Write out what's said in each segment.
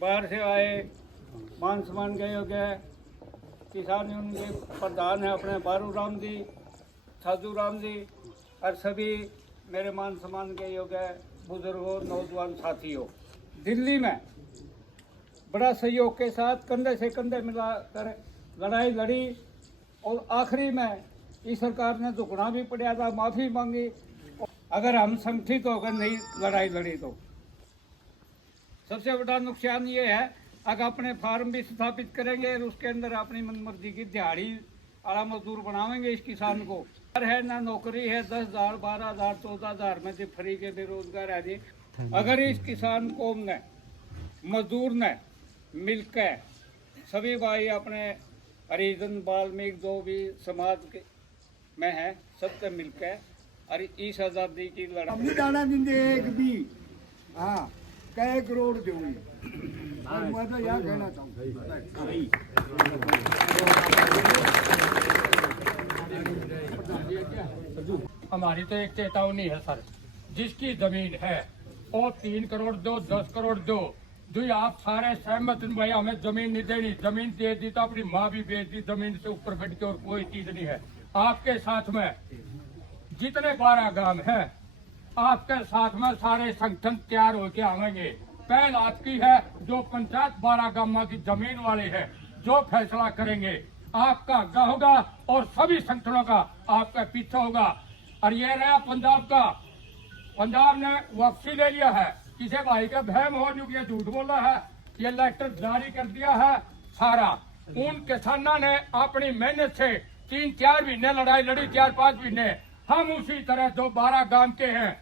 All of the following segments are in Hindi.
बाहर से आए मान सम्मान के योग्य किसान यूनियन के प्रधान है अपने बारू राम जी, साधु राम जी और सभी मेरे मान सम्मान के योग्य बुजुर्गों, नौजवान साथियों। दिल्ली में बड़ा सहयोग के साथ कंधे से कंधे मिलाकर लड़ाई लड़ी और आखिरी में इस सरकार ने झुकना भी पड़ा था, माफ़ी मांगी। अगर हम संगठित होकर नहीं लड़ाई लड़ी तो सबसे बड़ा नुकसान ये है, अगर अपने फार्म भी स्थापित करेंगे और उसके अंदर अपनी मनमर्जी की दिहाड़ी आला मजदूर बनावेंगे इस किसान को। है ना नौकरी है, 10,000, 12,000, 14,000 में जो फ्री के बेरोजगार है जी। अगर इस किसान कौम ने, मजदूर ने मिलकर सभी भाई अपने हरिजन वाल्मीकि जो भी समाज के में है सबसे मिलकर और इस आज़ादी की लड़ाई दाना दिंदे एक भी हाँ कई करोड़ दूंगी। मैं तो यह कहना चाहूँ हमारी तो एक चेतावनी है सर, जिसकी जमीन है और 3 करोड़ दो, 10 करोड़ दो, जो आप सारे सहमत भाई हमें जमीन नहीं देनी, जमीन दे दी तो अपनी माँ भी बेच दी, जमीन से ऊपर बैठ के और कोई चीज नहीं है। आपके साथ में जितने 12 गांव हैं, आपके साथ में सारे संगठन तैयार होके आवेंगे। पहल आपकी है, जो पंचायत 12 गांव की जमीन वाले हैं जो फैसला करेंगे आपका आगा होगा और सभी संगठनों का आपका पीछा होगा। और ये रहा पंजाब का, पंजाब ने वापसी ले लिया है, किसी भाई का भय हो नहीं, झूठ बोला है, ये लेटर जारी कर दिया है सारा। उन किसानों ने अपनी मेहनत से 3-4 महीने लड़ाई लड़ी, 4-5 महीने। हम उसी तरह जो 12 गांव के हैं,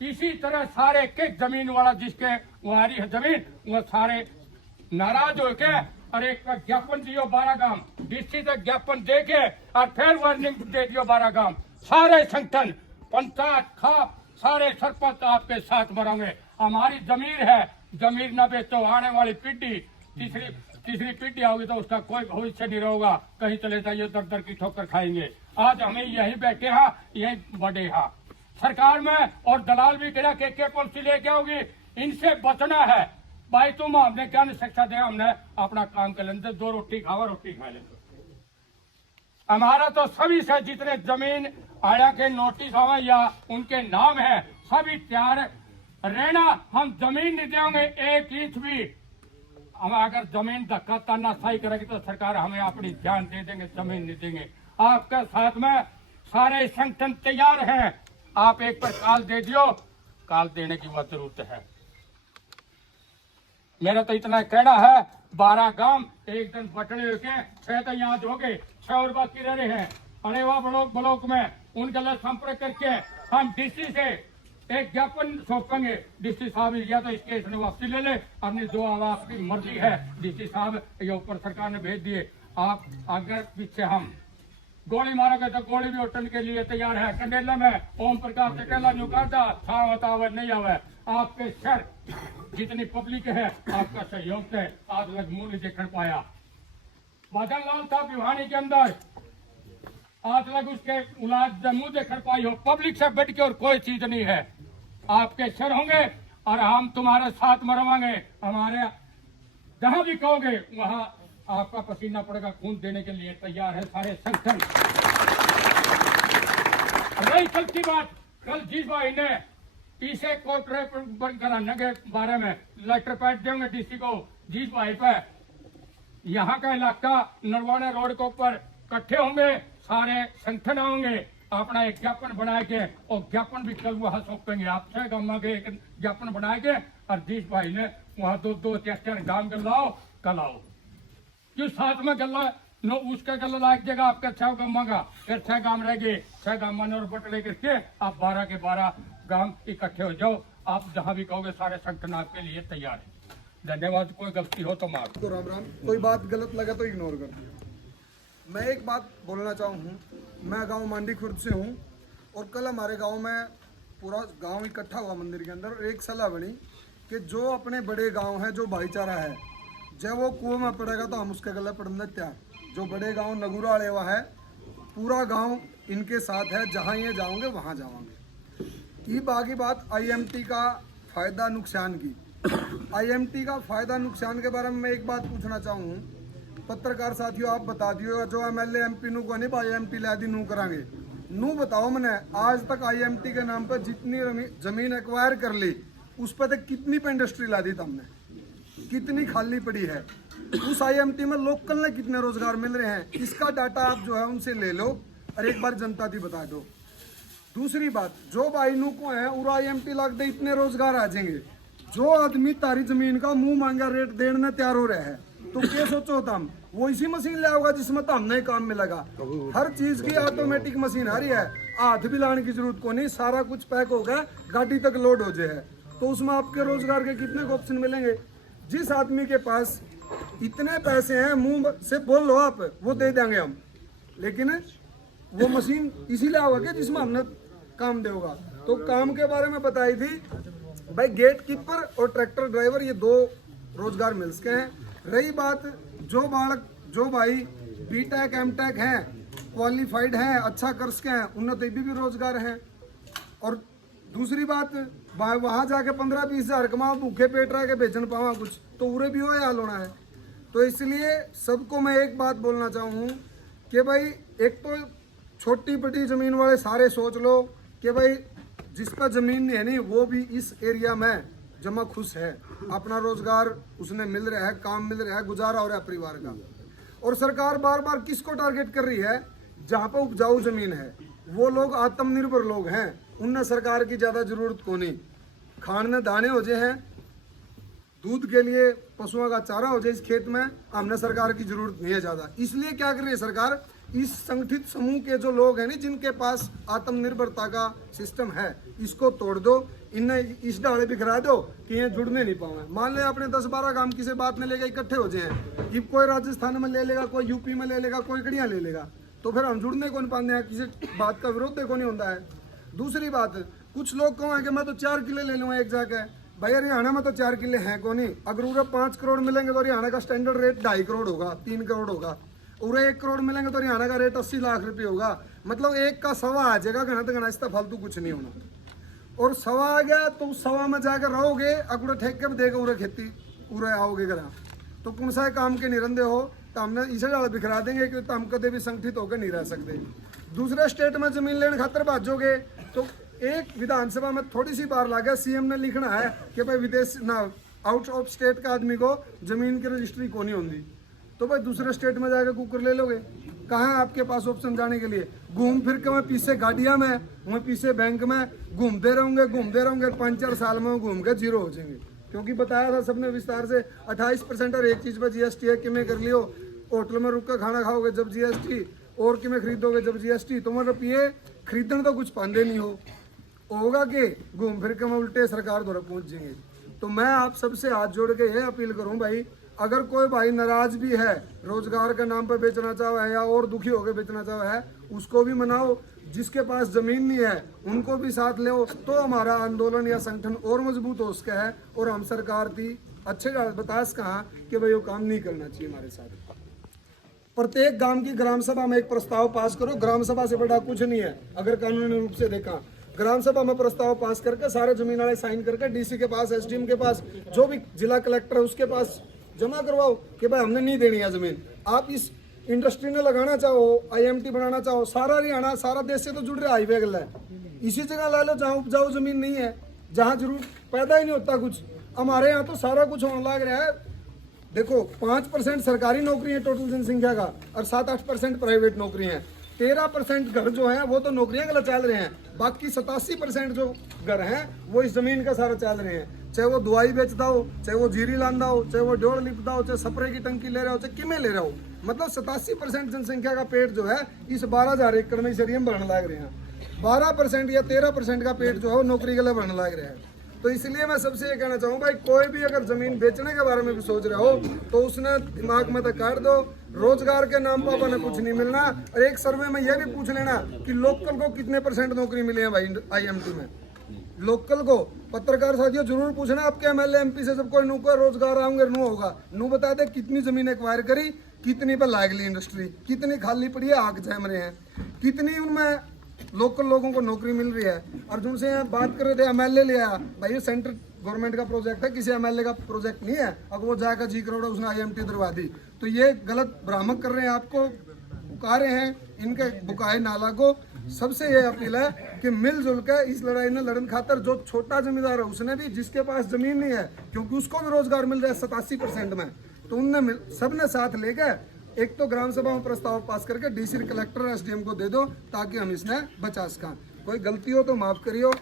इसी तरह सारे के जमीन वाला जिसके वारी है जमीन, वो सारे नाराज होके और एक ज्ञापन दियो 12 गांव, डीसी तक ज्ञापन दे के और फिर वार्निंग दे दियो 12 गांव। सारे संगठन, पंचायत, खाप, सारे सरपंच आपके साथ मरेंगे। हमारी जमीन है, जमीन न बेचो, आने वाली पीढ़ी तीसरी पीढ़ी आओगी तो उसका कोई भविष्य नहीं रहेगा, कहीं चले जाइए दर दर की ठोकर खाएंगे। आज हमें यही बैठे हैं, यही बड़े हैं सरकार में, और दलाल भी गिरा के पॉलिसी लेके आओगी, इनसे बचना है भाई। तुम हमने क्या नहीं शिक्षा दे, हमने अपना काम कर लेते, 2 रोटी खाओ, रोटी खा लेते। हमारा तो सभी से जितने जमीन आड़ा के नोटिस आवे या उनके नाम है, सभी तैयार रहना। हम जमीन नहीं देंगे 1 इंच भी। हम अगर जमीन धक्का तानाशाही करेगी तो सरकार हमें अपनी जान दे देंगे, जमीन नहीं देंगे। आपके साथ में सारे संगठन तैयार हैं, आप एक पर काल दे दियो, काल देने की बहुत जरूरत है। मेरा तो इतना कहना है, 12 गांव एक दिन बटने होके 6 तो यहाँ हो गए, 6 और बाकी रह रहे हैं अरेवा ब्लॉक में। उनके लिए संपर्क करके हम डीसी से एक ज्ञापन सौंपेंगे। डीसी साहब या तो इस केस ने वापसी ले ले, अपनी जो आपकी मर्जी है डीसी साहब, ये ऊपर सरकार ने भेज दिए। आप अगर पीछे हम गोली मारोगे तो गोली भी उठने के लिए तैयार है। कंडेला में ओम प्रकाश अकेला नुकाता था बतावे नहीं आवे। आपके शहर जितनी पब्लिक है, आपका सहयोग से आज लग मुंह नहीं देखने पाया। मदन लाल था भिवानी के अंदर, आज लग उसके औलाद मुंह देखने पाई हो। पब्लिक से बैठ के और कोई चीज नहीं है। आपके शहर होंगे और हम तुम्हारे साथ मरवाएंगे। हमारे जहां भी कहोगे वहां आपका पसीना पड़ेगा, खून देने के लिए तैयार है सारे संगठन। रही कल की बात, कल जिस भाई ने पीछे कोर्ट कराने के बारे में लेटर पैड देंगे डीसी को, जिस भाई पे यहाँ का इलाका नरवाना रोड के ऊपर इकट्ठे होंगे, सारे संगठन होंगे, अपना एक ज्ञापन बना के, और ज्ञापन भी कल वहां सौंपेंगे। आप 6 गांव के एक ज्ञापन बना के, और जिस भाई ने वहां 2-2, 4-4 गांव गलाओ, कल आओ जो साथ में गला नो उसका गला लायक जगह आपका 6 गांव का, फिर 6 गांव रह गए, 6 गांव और बटले करके आप 12 के 12 गांव इकट्ठे हो जाओ। आप जहां भी कहोगे सारे संगठन आपके लिए तैयार है। धन्यवाद। कोई गलती हो तो माफ। तो राम राम। कोई बात गलत लगा तो इग्नोर कर दिया। मैं एक बात बोलना चाहूँ, मैं गांव मांडी खुर्द से हूँ, और कल हमारे गांव में पूरा गांव इकट्ठा हुआ मंदिर के अंदर, और एक सलाह बनी कि जो अपने बड़े गांव है, जो भाईचारा है, जब वो कुएं में पड़ेगा तो हम उसके गले पड़ने तैयार। जो बड़े गांव नगुरा अलेवा है, पूरा गांव इनके साथ है, जहाँ ये जाओगे वहाँ जाओगे। की बाकी बात आईएमटी का फायदा नुकसान की। आईएमटी का फायदा नुकसान के बारे में मैं एक बात पूछना चाहूँ, पत्रकार साथियों आप बता दियो जो एमएलए एमपी नू को नहीं आईएमटी ला दी नू करांगे नू बताओ मैंने आज तक आईएमटी के नाम पर जितनी जमीन एक्वायर कर ली उस पर तक कितनी पे इंडस्ट्री ला दी तुमने, कितनी खाली पड़ी है, उस आईएमटी में लोकल ने कितने रोजगार मिल रहे हैं, इसका डाटा आप जो है उनसे ले लो और एक बार जनता दी बता दो। दूसरी बात, जो बाइनू को है और आईएमटी लाग दे इतने रोजगार आ जाएंगे। जो आदमी तारी जमीन का मुंह मांगा रेट देने तैयार हो रहा है तो क्या सोचो तुम वो इसी मशीन ले आओगा जिसमें तो हमने काम मिलेगा। हर चीज की ऑटोमेटिक मशीन आ रही है, हाथ भी लाने की जरूरत को नहीं, सारा कुछ पैक होगा गाड़ी तक लोड हो जाए, तो उसमें आपके रोजगार के कितने ऑप्शन मिलेंगे। जिस आदमी के पास इतने पैसे हैं मुंह से बोल लो आप वो दे देंगे हम, लेकिन वो मशीन इसीलिए आओगे जिसमें हमने काम देगा। तो काम के बारे में बताई थी भाई, गेट कीपर और ट्रैक्टर ड्राइवर ये 2 रोजगार मिल सके हैं। रही बात जो बालक जो भाई बीटेक एमटेक हैं, क्वालिफाइड हैं, अच्छा कर सके हैं, उन्हें तो भी रोजगार हैं। और दूसरी बात वहां जाके 15-20 हजार कमाओ, भूखे पेट रह के बेचन पावा कुछ तो उरे भी हो हाल होना है। तो इसलिए सबको मैं एक बात बोलना चाहूँ कि भाई एक तो छोटी बड़ी जमीन वाले सारे सोच लो कि भाई जिस पर जमीन नहीं है नहीं वो भी इस एरिया में जमा खुश है, अपना रोजगार उसने मिल रहा है, काम मिल रहा है, गुजारा हो रहा है परिवार का। और सरकार बार बार किसको टारगेट कर रही है, जहाँ पर उपजाऊ जमीन है वो लोग आत्मनिर्भर लोग हैं, उनने सरकार की ज्यादा जरूरत को नहीं। खान में दाने हो जाए हैं, दूध के लिए पशुओं का चारा हो जाए इस खेत में, हमने सरकार की जरूरत नहीं है ज्यादा। इसलिए क्या कर रही है सरकार, इस संगठित समूह के जो लोग हैं नहीं जिनके पास आत्मनिर्भरता का सिस्टम है इसको तोड़ दो, इन्हें इस डाले बिखरा दो कि ये जुड़ने नहीं पाए। मान ले अपने 10-12 गांव किसी बात में लेके इकट्ठे हो जाए, कि कोई राजस्थान में ले लेगा, कोई यूपी में ले लेगा, कोई गढ़िया ले लेगा, तो फिर हम जुड़ने को नहीं पाते हैं, किसी बात का विरोध देखो नहीं होता है। दूसरी बात, कुछ लोग कहें कि मैं तो 4 किले ले लूँगा एक जगह, भाई हरियाणा में तो 4 किले हैं को नहीं, अगर उन्हें 5 करोड़ मिलेंगे तो हरियाणा का स्टैंडर्ड रेट 2.5 करोड़ होगा, 3 करोड़ होगा। उरे 1 करोड़ मिलेंगे तो हरियाणा का रेट 80 लाख रुपए होगा, मतलब 1 का 1.25 आ जाएगा, गणा इसका फालतू कुछ नहीं होना। और 1.25 आ गया तो 1.25 में जाकर रहोगे, अगर ठेके पे देगा उरे खेती उरे आओगे घर, तो कौन सा काम के निरंदे हो तो हमने इसे डाल बिखरा देंगे कि तो हम कदे भी संगठित होकर नहीं रह सकते। दूसरे स्टेट में जमीन लेने खातर भाजोगे तो एक विधानसभा में थोड़ी सी बार लगा सीएम ने लिखना है कि भाई विदेश ना आउट ऑफ स्टेट का आदमी को जमीन की रजिस्ट्री को नहीं होती, तो भाई दूसरे स्टेट में जाकर कुकर ले लोगे। कहाँ आपके पास ऑप्शन जाने के लिए, घूम फिर के मैं पीछे गाड़ियाँ में, मैं पीछे बैंक में घूमते रहूँगे 5-4 साल में घूम के जीरो हो जाएंगे। क्योंकि बताया था सबने विस्तार से 28% और एक चीज़ पर जीएसटी है कि मैं कर लियो, होटल में रुक कर खाना खाओगे जब जीएसटी, और कि मैं खरीदोगे जब जीएसटी, तो मतलब ये खरीदने तो कुछ पांदे नहीं होगा कि घूम फिर के मैं उल्टे सरकार द्वारा पहुँच जाएंगे। तो मैं आप सबसे हाथ जोड़ के यह अपील करूँ भाई, अगर कोई भाई नाराज भी है, रोजगार के नाम पर बेचना चाहे है या और दुखी होकर बेचना चाहे है, उसको भी मनाओ। जिसके पास जमीन नहीं है उनको भी साथ ले, तो हमारा आंदोलन या संगठन और मजबूत हो सके है। और हम सरकार की अच्छे बता कहा कि भाई वो काम नहीं करना चाहिए हमारे साथ। प्रत्येक गांव की ग्राम सभा में एक प्रस्ताव पास करो, ग्राम सभा से बड़ा कुछ नहीं है। अगर कानूनी रूप से देखा, ग्राम सभा में प्रस्ताव पास करके सारे जमीन वाले साइन करके डीसी के पास, एसडीएम के पास, जो भी जिला कलेक्टर है उसके पास जमा करवाओ कि भाई हमने नहीं देनी है जमीन। आप इस इंडस्ट्री में लगाना चाहो, आईएमटी बनाना चाहो, सारा हरियाणा सारा देश से तो जुड़ रहा हाईवे गला है, इसी जगह ला लो जहाँ उपजाऊ जमीन नहीं है, जहाँ जरूर पैदा ही नहीं होता कुछ। हमारे यहाँ तो सारा कुछ होने लग रहा है। देखो 5% सरकारी नौकरी है टोटल जनसंख्या का, और 7-8% प्राइवेट नौकरी है। 13% घर जो है वो तो नौकरियां गलत चल रहे हैं, बाकी 87% जो घर हैं वो इस जमीन का सारा चल रहे हैं। चाहे वो दवाई बेचता हो, चाहे वो जीरी लांदा हो, चाहे वो डोर लिपता हो, चाहे स्प्रे की टंकी ले रहा हो, चाहे किमें ले रहा हो, मतलब 87% जनसंख्या का पेट जो है इस 12,000 एकड़ में इस एरिया में बढ़ने लग रहे हैं। 12% या 13% का पेट जो है वो नौकरी के लिए बढ़ने लग रहा है। तो इसलिए मैं सबसे ये कहना चाहूँ भाई, कोई भी अगर जमीन बेचने के बारे में भी सोच रहा हो तो उसने दिमाग में तो काट दो, रोजगार के नाम पर अपने कुछ नहीं मिलना। और एक सर्वे में यह भी पूछ लेना कि लोकल को कितने % नौकरी मिली है भाई आईएमटी में। लोकल को पत्रकार साथियों जरूर पूछना आपके एमएलए एमपी से, जब कोई नू को रोजगार आऊंगे नू होगा, नू बता दे कितनी जमीन एक्वायर करी, कितनी पर लागली इंडस्ट्री, कितनी खाली पड़ी है, आग जम रहे हैं, कितनी उनमें लोकल लोगों को नौकरी मिल रही है। अर्जुन से बात कर रहे थे, एमएलए ले आया भाई, ये सेंट्रल गवर्नमेंट का प्रोजेक्ट है, किसी एमएलए का प्रोजेक्ट नहीं है। अगर वो जाएगा जी करोड़ उसने IMT दरवा दी, तो ये गलत भ्रामक कर रहे हैं, आपको बुका रहे हैं, इनके बुकाए नाला को। सबसे ये अपील है कि मिलजुल कर इस लड़ाई में लड़न खातर, जो छोटा जमींदार है उसने भी, जिसके पास जमीन नहीं है, क्योंकि उसको भी रोजगार मिल रहा है 87% में, तो उनने सबने साथ लेकर एक तो ग्राम सभा में प्रस्ताव पास करके DC कलेक्टर SDM को दे दो, ताकि हम इसने बचा सकें। कोई गलती हो तो माफ करियो।